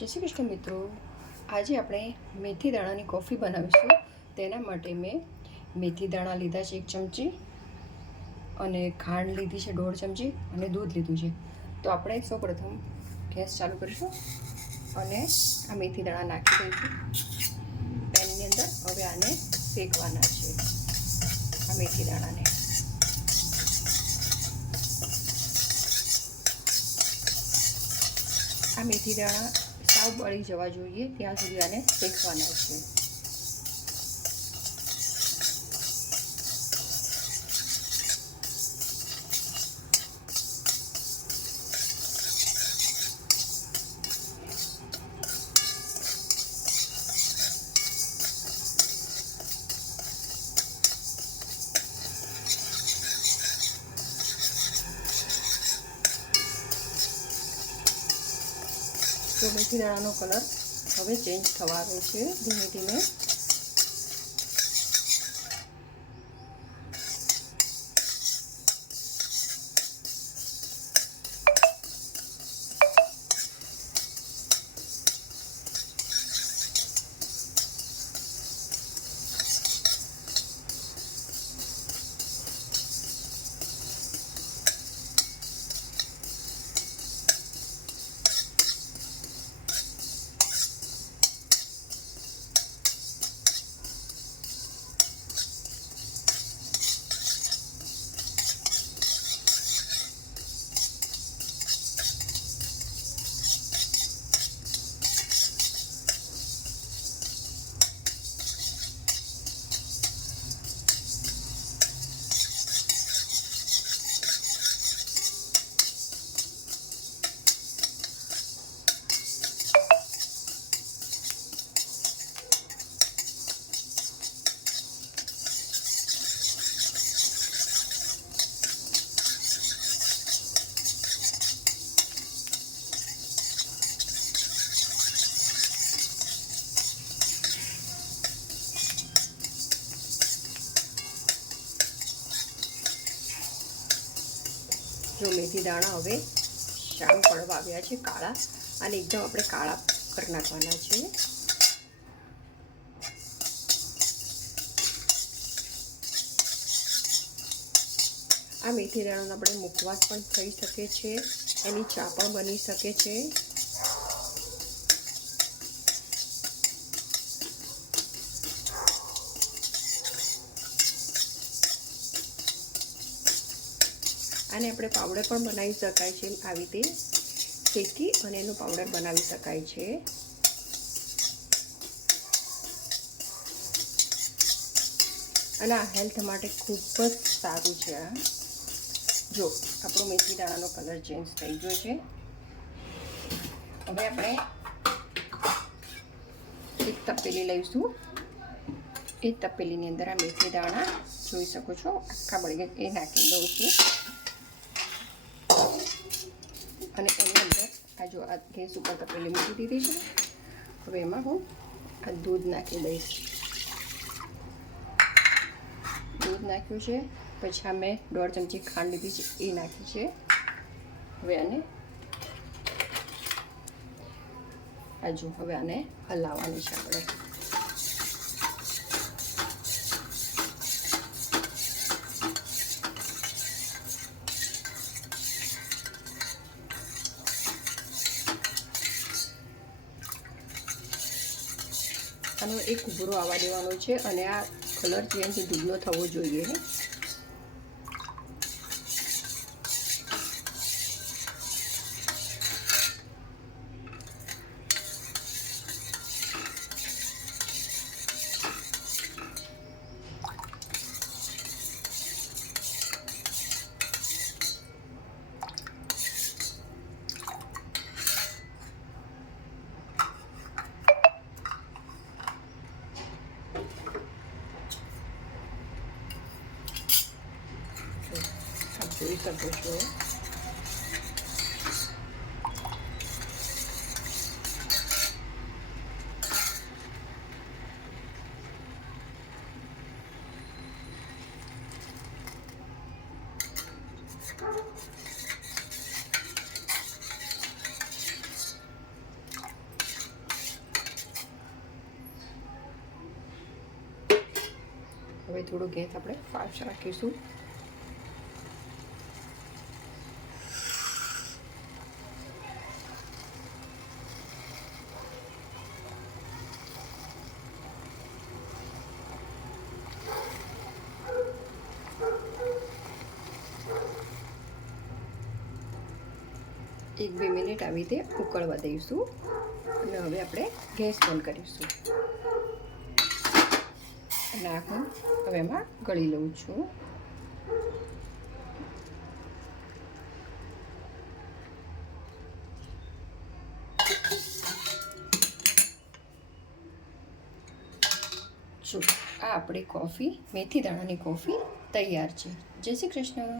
જય શ્રી કૃષ્ણ મિત્રો, આજે આપણે મેથી દાણાની કોફી બનાવીશું। તેના માટે મેં મેથી દાણા લીધા છે 1 ચમચી અને ખાંડ લીધી છે 1.5 ચમચી અને દૂધ લીધું છે। તો આપણે સૌપ્રથમ ગેસ ચાલુ કરીશું અને આ મેથી દાણા નાખી દઈશું પેનની અંદર। હવે આને શેકવાના છે, આ મેથી દાણાને। આ મેથી દાણા સાવ બળી જવા જોઈએ ત્યાં સુધી આને શેકવાના છે। તો મેથી દાણાનો કલર હવે ચેન્જ થવા આવ્યો છે ધીમે ધીમે। जो मेथी दाणा હવે શામ પડવા આવ્યા છે કાળા, અને એકદમ આપણે કાળા કરી નાખવાના છે। આ મેથી દાણાનો આપણે મુખવાસ પણ થઈ શકે છે, એની ચા પણ બની શકે છે। આને આપણે પાવડર પણ બનાવી શકાય છે, આવી રીતે શેકી અને એનો પાવડર બનાવી શકાય છે। અને આ હેલ્થ માટે ખૂબ જ સારું છે। આ જો આપણો મેથી દાણાનો કલર ચેન્જ થઈ ગયો છે। હવે આપણે એક તપેલી લઈશું, એ તપેલીની અંદર આ મેથી દાણા જોઈ શકો છો આખા બળી ગયા એ નાખી દઉં છું। અને એની અંદર આ જો આ ગેસ ઉપર તપેલી મૂકી દીધી છે। હવે એમાં હું આ દૂધ નાખી દઈશ। દૂધ નાખ્યું છે, પછી આ મેં 1.5 ચમચી ખાંડ લીધી છે એ નાખી છે। હવે આને હવે આને હલાવવાની છે આપણે। આનો એક ઉભરો આવવા દેવાનો છે અને આ કલર ચેન્જ દૂધનો થવો જોઈએ। જોઈ શકો છો હવે થોડો ગેસ આપણે ફાસ્ટ રાખીશું. એક બે મિનિટ આવી રીતે ઉકળવા દઈશું અને હવે આપણે ગેસ બંધ કરીશું. અને આ હું હવે એમાં ગળી લઉં છું. જો આ આપણી કોફી, મેથી દાણાની કોફી તૈયાર છે. જય શ્રી કૃષ્ણ.